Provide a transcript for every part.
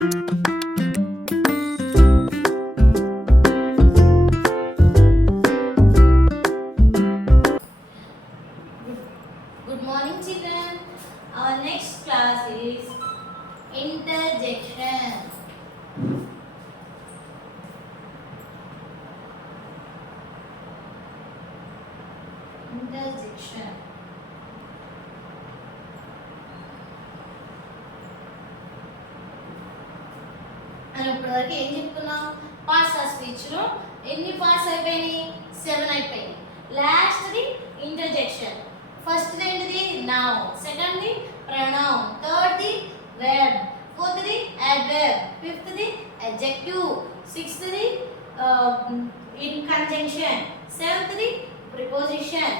Good morning, children. Our next class is interjection. Interjection. అని ఇప్పటివరకు ఏం చెప్పుకున్నాం? పార్ట్స్ ఆఫ్ స్పీచ్ లో ఎన్ని పార్ట్స్ అయిపోయినాయి? 7 అయిపోయినాయి. Last the interjection. ఫస్ట్ ఏంటిది? Noun. Second the pronoun. Third the verb. Fourth the adverb. Fifth the adjective. Sixth the in conjunction. Seventh the preposition.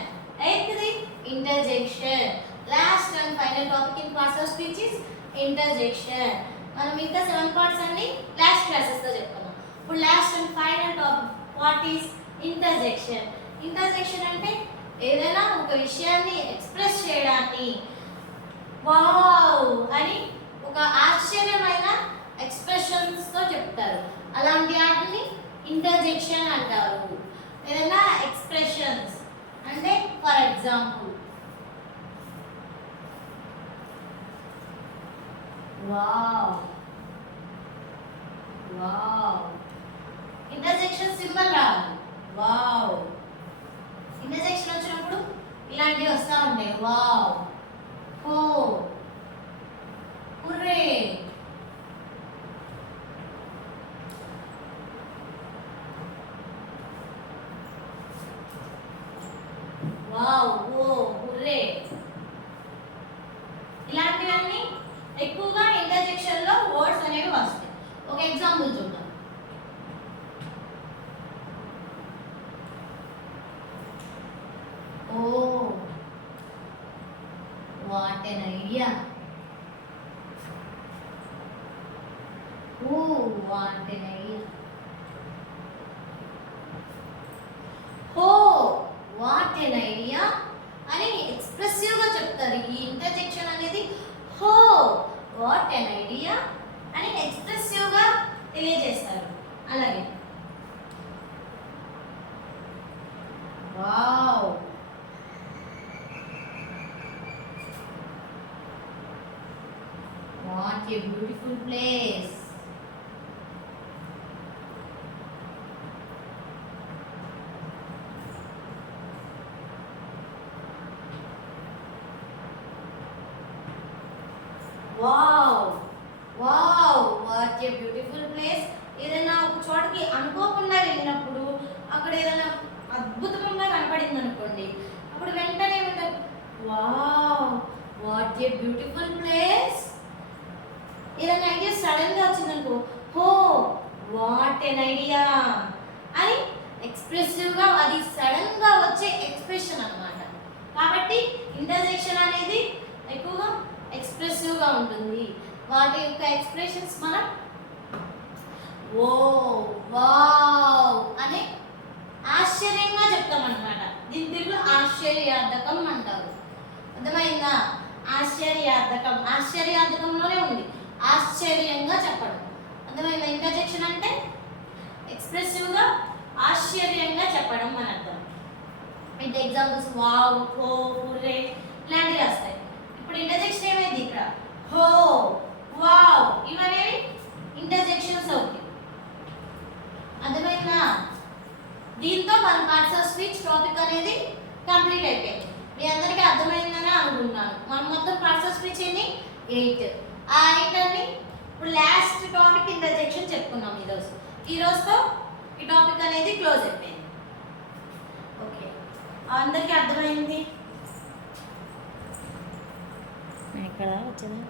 Eighth the interjection. Last and final topic in parts of speech is interjection. మనం మిగతా 7 parts అన్ని last classes లో చెప్పుకున్నాం. ఇప్పుడు last and final topic what is interjection. Interjection అంటే ఏదైనా ఒక విషయాన్ని ఎక్స్ప్రెస్ చేయడాన్ని వావ్ అని ఒక ఆశ్చర్యమైన ఎక్స్ప్రెషన్స్ తో చెప్తారు. అలాంటి వాటిని ఇంటర్జెక్షన్ అంటారు. ఏదైనా ఎక్స్ప్రెషన్స్ అంటే for example wow wow interjection symbol రావాలి. వావ్ ఇంటర్జెక్షన్ వచ్చినప్పుడు ఇలాంటివి వస్తూ ఉంటాయి. వావ్, హో, హుర్రే, వావ్, ఓ, హుర్రే ఇలాంటివన్నీ ఎక్కువగా ఇంటర్జెక్షన్ లో వర్డ్స్ అనేవి వస్తాయి. ఒక ఎగ్జాంపుల్ చూద్దాం. Oh, what an idea. Oh, what an idea. Oh, what an idea అని ఎక్స్ప్రెసివ్ గా చెప్తారు. ఈ ఇంటర్జెక్షన్ అనేది హో వాట్ an idea అని ఎక్స్ప్రెసివ్ గా తెలియజేస్తారు. అలాగే wow what a beautiful place. Wow, wow, what a beautiful place. ఏదైనా ఒక చోటకి అనుకోకుండా వెళ్ళినప్పుడు అక్కడ ఏదైనా అద్భుతంగా కనపడింది అనుకోండి, అప్పుడు వెంటనే ఉంటారు wow what a beautiful place. ఏదైనా ఐడియా సడన్ గా వచ్చిందనుకో హో వాట్ ఎన్ ఐడియా అని ఎక్స్ప్రెసివ్ గా అది సడన్ గా వచ్చే ఎక్స్ప్రెషన్ అన్నమాట. కాబట్టి ఇంటర్జెక్షన్ అనేది ఎక్కువగా ఎక్స్ప్రెసివ్ గా ఉంటుంది. వాటి యొక్క ఎక్స్ప్రెషన్స్ మనం ఓ వావ్ అనే ఆశ్చర్యంగా చెప్తాం అన్నమాట. దీని తెలుగులో ఆశ్చర్యార్థకం అంటారు. అర్థమైందా? ఆశ్చర్యార్థకం ఆశ్చర్యార్థకంలోనే ఉంది ఆశ్చర్యంగా చెప్పడం. అర్థమైందా? ఇంటర్జెక్షన్ అంటే ఎక్స్ప్రెసివ్ గా ఆశ్చర్యంగా చెప్పడం అని అర్థం. ఇంత ఎగ్జాంపుల్స్ వావ్, హో, హుర్రే ఇలాంటివి వస్తాయి. ఇప్పుడు ఇంటర్జెక్షన్ ఏమైంది? ఇక్కడ హో, వావ్ ఇవనేవి ఇంటర్జెక్షన్స్ అవుతాయి. అర్థమైందా? దీంతో మన పార్ట్స్ ఆఫ్ స్పీచ్ టాపిక్ అనేది కంప్లీట్ అయిపోయింది. మీ అందరికీ అర్థమైందని అనుకుంటున్నాను. మనం మొత్తం పార్ట్స్ ఆఫ్ స్పీచ్ ఎన్ని? 8. ఆ 8 అన్ని ఇప్పుడు లాస్ట్ టాపిక్ ఇంటర్జెక్షన్ చెప్పుకున్నాం ఈరోజు. ఈ రోజుతో ఈ టాపిక్ అనేది క్లోజ్ అయిపోయింది. ఓకే, అందరికీ అర్థమైంది? ఇక్కడ వచ్చింది.